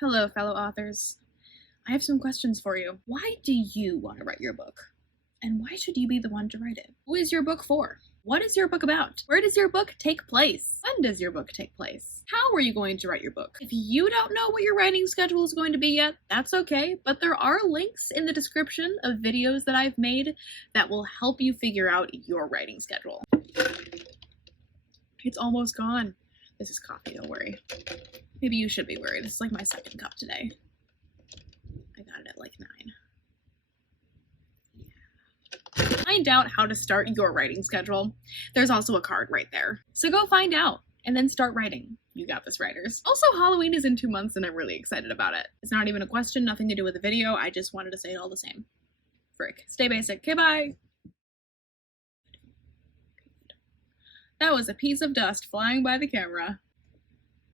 Hello, fellow authors. I have some questions for you. Why do you want to write your book? And why should you be the one to write it? Who is your book for? What is your book about? Where does your book take place? When does your book take place? How are you going to write your book? If you don't know what your writing schedule is going to be yet, that's okay, but there are links in the description of videos that I've made that will help you figure out your writing schedule. It's almost gone. This is coffee, don't worry. Maybe you should be worried. This is like my second cup today. I got it at like 9. Find out how to start your writing schedule. There's also a card right there. So go find out and then start writing. You got this, writers. Also, Halloween is in 2 months and I'm really excited about it. It's not even a question, nothing to do with the video. I just wanted to say it all the same. Frick. Stay basic. Okay, bye. That was a piece of dust flying by the camera.